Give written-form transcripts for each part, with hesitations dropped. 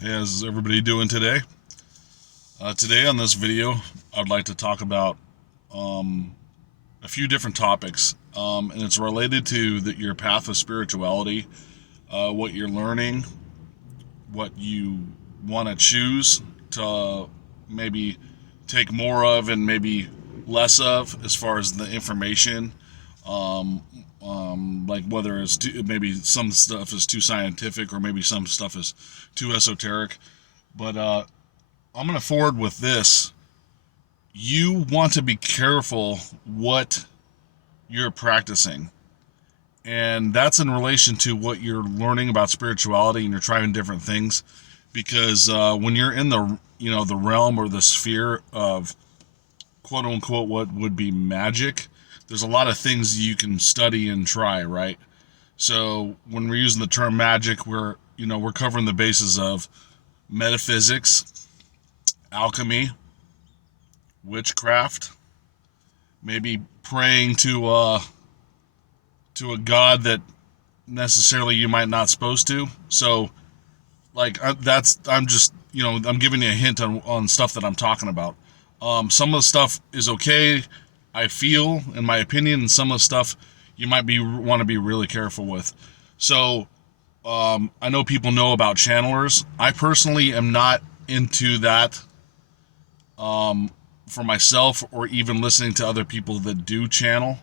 Hey, how's everybody doing today? Today on this video, I'd like to talk about um, a few different topics, and it's related to your path of spirituality, what you're learning, what you want to choose to maybe take more of and maybe less of as far as the information. Um, like whether it's maybe some stuff is too scientific or maybe some stuff is too esoteric. But I'm going to forward with this. You want to be careful what you're practicing. And that's in relation to what you're learning about spirituality and you're trying different things. Because when you're in the realm or the sphere of quote unquote what would be magic, there's a lot of things you can study and try, right? So when we're using the term magic, we're covering the bases of metaphysics, alchemy, witchcraft, maybe praying to a god that necessarily you might not supposed to. So like that's I'm just I'm giving you a hint on stuff that I'm talking about. Some of the stuff is okay, I feel, in my opinion, and some of the stuff you might be want to be really careful with. So I know people know about channelers. I personally am not into that for myself or even listening to other people that do channel.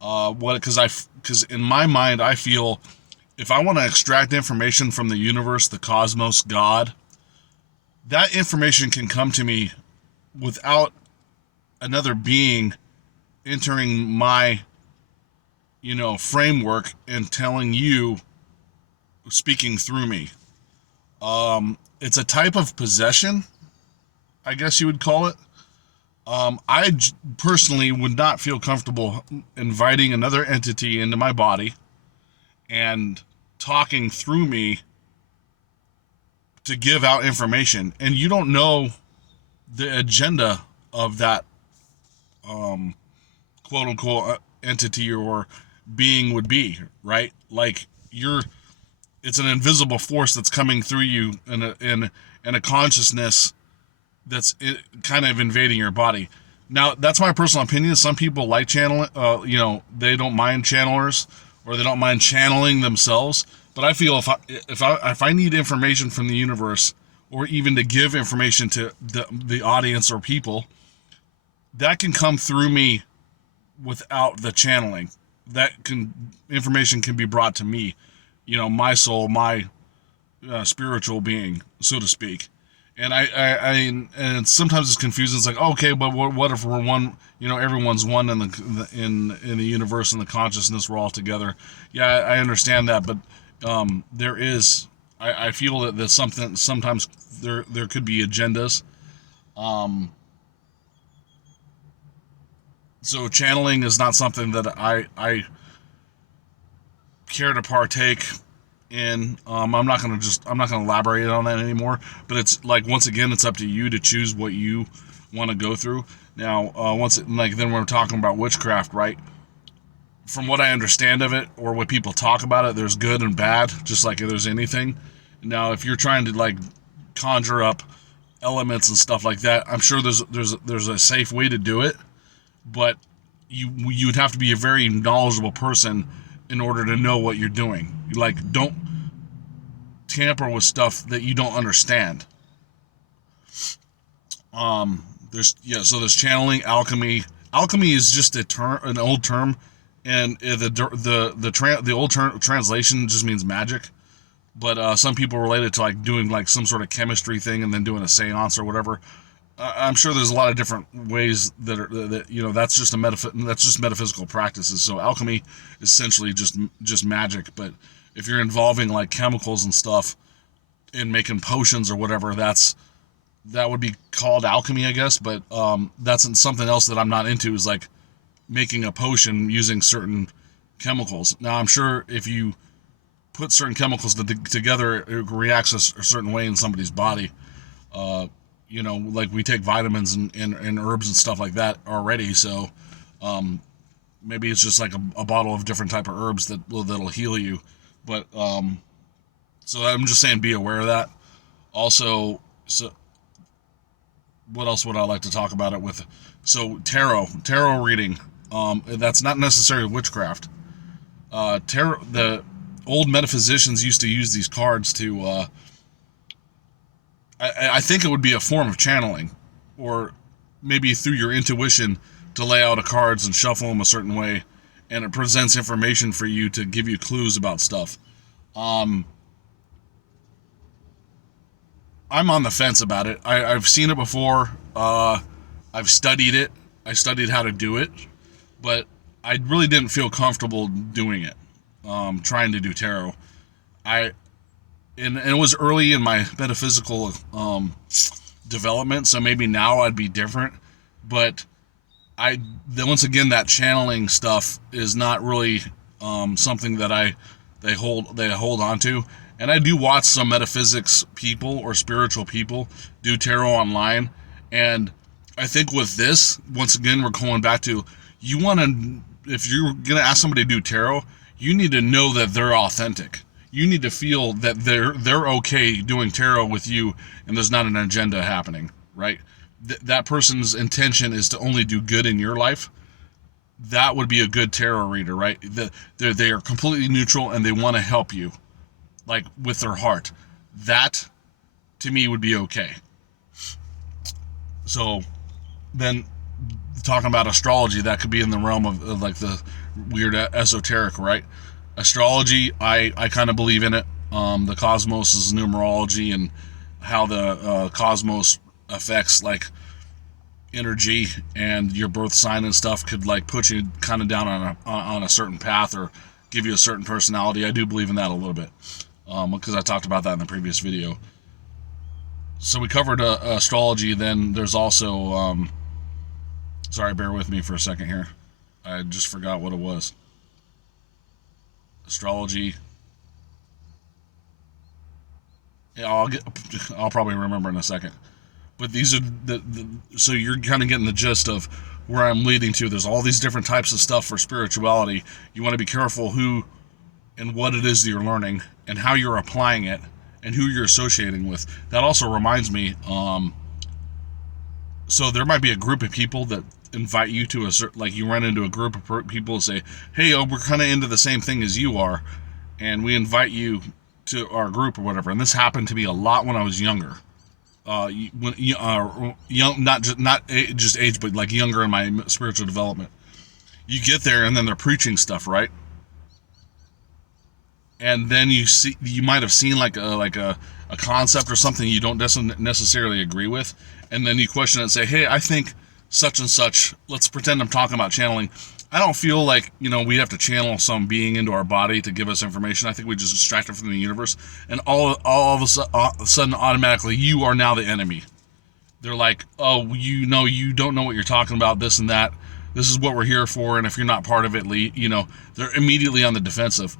Because in my mind I feel if I want to extract information from the universe, the cosmos, God, that information can come to me without another being entering my framework and telling you, speaking through me. It's a type of possession, I guess you would call it. Personally would not feel comfortable inviting another entity into my body and talking through me to give out information, and you don't know the agenda of that quote unquote entity or being would be, right? Like it's an invisible force that's coming through you in a consciousness that's kind of invading your body. Now, that's my personal opinion. Some people like channeling, they don't mind channelers or they don't mind channeling themselves. But I feel if I need information from the universe or even to give information to the audience or people, that can come through me without the channeling. That can information can be brought to me, my soul, my spiritual being, so to speak. And and sometimes it's confusing. It's like, okay, but what if we're one? Everyone's one in the universe and the consciousness. We're all together. Yeah, I understand that, but there is. I feel that there's something. Sometimes there could be agendas. Um, so channeling is not something that I care to partake in. I'm not gonna elaborate on that anymore. But it's like once again, it's up to you to choose what you want to go through. Now, then we're talking about witchcraft, right? From what I understand of it, or what people talk about it, there's good and bad, just like there's anything. Now, if you're trying to like conjure up elements and stuff like that, I'm sure there's a safe way to do it, but you'd have to be a very knowledgeable person in order to know what you're doing. Like, don't tamper with stuff that you don't understand. So there's channeling, alchemy. Alchemy is just an old term, and the old translation just means magic. But some people relate it to like doing like some sort of chemistry thing and then doing a séance or whatever. I'm sure there's a lot of different ways that's just that's just metaphysical practices. So alchemy is essentially just magic. But if you're involving like chemicals and stuff in making potions or whatever, that would be called alchemy, I guess. But that's something else that I'm not into, is like making a potion using certain chemicals. Now I'm sure if you put certain chemicals together, it reacts a certain way in somebody's body. Like we take vitamins and herbs and stuff like that already. So maybe it's just like a bottle of different type of herbs that'll heal you. But so I'm just saying, be aware of that. Also, so what else would I like to talk about it with? So tarot reading. That's not necessarily witchcraft. Tarot. The old metaphysicians used to use these cards to. I think it would be a form of channeling, or maybe through your intuition to lay out a cards and shuffle them a certain way, and it presents information for you to give you clues about stuff. Um, I'm on the fence about it. I've seen it before. I've studied it. I studied how to do it, but I really didn't feel comfortable doing it. Trying to do tarot. I and it was early in my metaphysical development, so maybe now I'd be different. But once again, that channeling stuff is not really something that they hold on to. And I do watch some metaphysics people or spiritual people do tarot online, and I think with this, once again, we're going back to, you want to, if you're gonna ask somebody to do tarot, you need to know that they're authentic. You need to feel that they're okay doing tarot with you, and there's not an agenda happening, right? That person's intention is to only do good in your life. That would be a good tarot reader, right? They are completely neutral and they want to help you, like with their heart. That, to me, would be okay. So then, talking about astrology, that could be in the realm of like the weird esoteric, right? Astrology, I kind of believe in it. The cosmos is numerology, and how the cosmos affects like energy and your birth sign and stuff could like put you kind of down on a certain path or give you a certain personality. I do believe in that a little bit, because I talked about that in the previous video. So we covered astrology. Then there's also sorry, bear with me for a second here. I just forgot what it was. Astrology. Yeah, I'll probably remember in a second. But these are so you're kind of getting the gist of where I'm leading to. There's all these different types of stuff for spirituality. You want to be careful who and what it is that you're learning and how you're applying it and who you're associating with. That also reminds me, so there might be a group of people that invite you to a certain, like you run into a group of people and say, hey, we're kind of into the same thing as you are, and we invite you to our group or whatever. And this happened to me a lot when I was younger. When young, not just age, but like younger in my spiritual development. You get there and then they're preaching stuff, right? And then you might have seen like a concept or something you don't necessarily agree with, and then you question it and say, hey, I think such and such. Let's pretend I'm talking about channeling. I don't feel like, we have to channel some being into our body to give us information. I think we just distract it from the universe, and all of a sudden, automatically, you are now the enemy. They're like, oh, you don't know what you're talking about, this and that. This is what we're here for, and if you're not part of it, they're immediately on the defensive.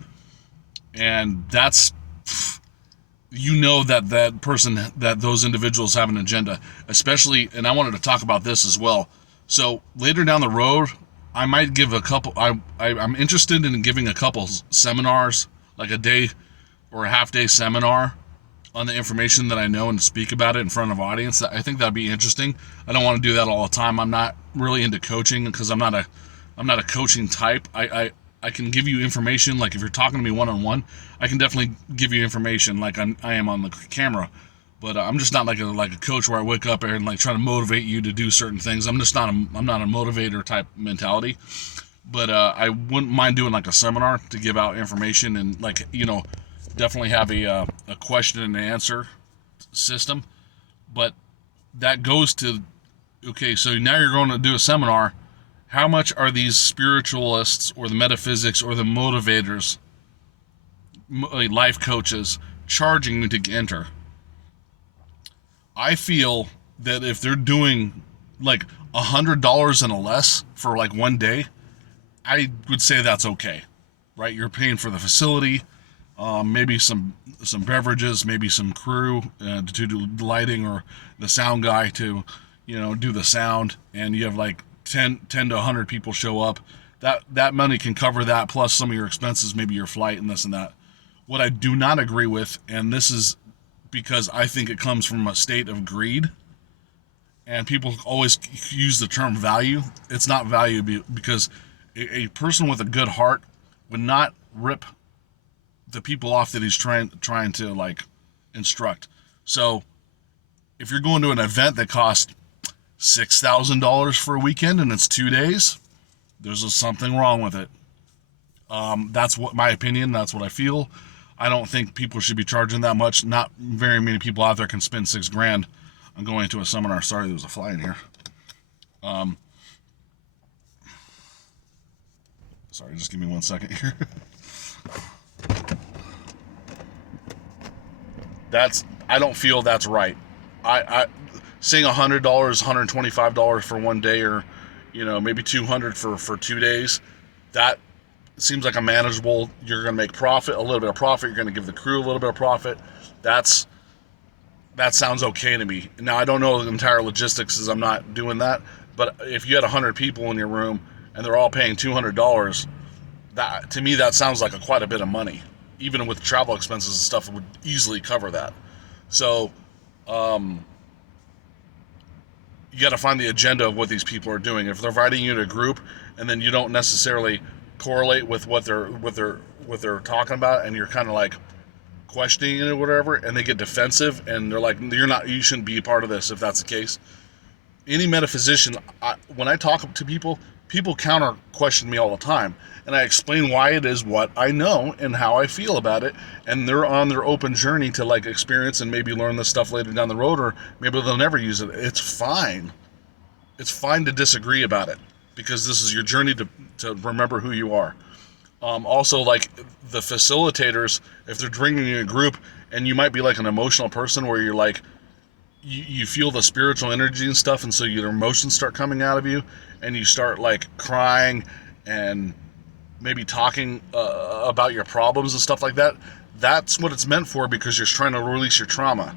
And that's, that person, that those individuals have an agenda, especially, and I wanted to talk about this as well. So later down the road, I might give a couple, I'm interested in giving a couple seminars, like a day or a half day seminar on the information that I know and speak about it in front of audience. I think that'd be interesting. I don't want to do that all the time. I'm not really into coaching because I'm not a coaching type. I can give you information, like if you're talking to me one-on-one, I can definitely give you information like I am on the camera. But I'm just not like a coach where I wake up and like try to motivate you to do certain things. I'm not a motivator type mentality. But I wouldn't mind doing like a seminar to give out information and definitely have a question and answer system. But that goes to, okay, so now you're going to do a seminar. How much are these spiritualists or the metaphysics or the motivators, life coaches, charging you to enter? I feel that if they're doing like $100 and less for like one day, I would say that's okay, right? You're paying for the facility, maybe some beverages, maybe some crew to do lighting, or the sound guy to do the sound, and you have like 10 to 100 people show up. That money can cover that, plus some of your expenses, maybe your flight and this and that. What I do not agree with, and this is because I think it comes from a state of greed. And people always use the term value. It's not value because a person with a good heart would not rip the people off that he's trying to like instruct. So if you're going to an event that costs $6,000 for a weekend and it's 2 days, there's something wrong with it. That's what my opinion. That's what I feel. I don't think people should be charging that much. Not very many people out there can spend $6,000 on going to a seminar. Sorry, there was a fly in here. Sorry, just give me 1 second here. I don't feel that's right. I saying $100, $125 for 1 day, or maybe $200 for 2 days. That seems like a manageable. You're going to make a little bit of profit. You're going to give the crew a little bit of profit. That sounds okay to me. Now, I don't know the entire logistics, as I'm not doing that. But if you had 100 people in your room and they're all paying $200, that to me that sounds like quite a bit of money. Even with travel expenses and stuff, it would easily cover that. So, you got to find the agenda of what these people are doing. If they're inviting you to a group and then you don't necessarily correlate with what they're talking about, and you're kind of like questioning it or whatever, and they get defensive and they're like, you shouldn't be a part of this. If that's the case, any metaphysician, when I talk to people counter question me all the time, and I explain why it is what I know and how I feel about it, and they're on their open journey to like experience and maybe learn this stuff later down the road, or maybe they'll never use it. It's fine. It's fine to disagree about it, because this is your journey to remember who you are. Also, like the facilitators, if they're bringing you a group, and you might be like an emotional person where you're like, you feel the spiritual energy and stuff, and so your emotions start coming out of you, and you start like crying and maybe talking about your problems and stuff like that. That's what it's meant for, because you're trying to release your trauma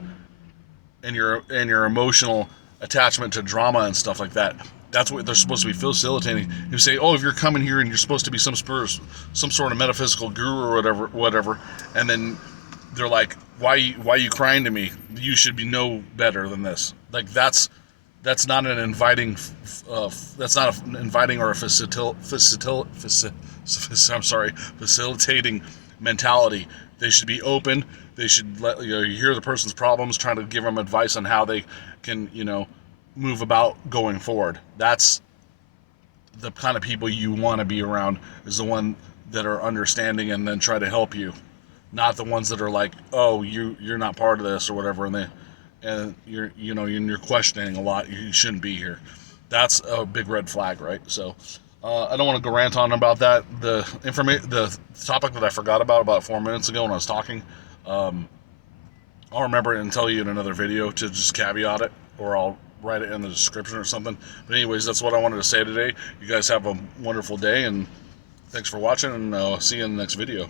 and your emotional attachment to drama and stuff like that. That's what they're supposed to be facilitating. You say, oh, if you're coming here and you're supposed to be some sort of metaphysical guru or whatever, and then they're like, why you crying to me? You should be no better than this. Like that's not an inviting. That's not an inviting or a facilitating mentality. They should be open. They should let you hear the person's problems, trying to give them advice on how they can move about going forward. That's the kind of people you want to be around, is the one that are understanding and then try to help you, not the ones that are like, oh, you're not part of this or whatever, and you're questioning a lot. You shouldn't be here. That's a big red flag, right? So I don't want to go rant on about that. The topic that I forgot about 4 minutes ago when I was talking, I'll remember it and tell you in another video to just caveat it, or I'll write it in the description or something. But anyways, that's what I wanted to say today. You guys have a wonderful day, and thanks for watching, and I'll see you in the next video.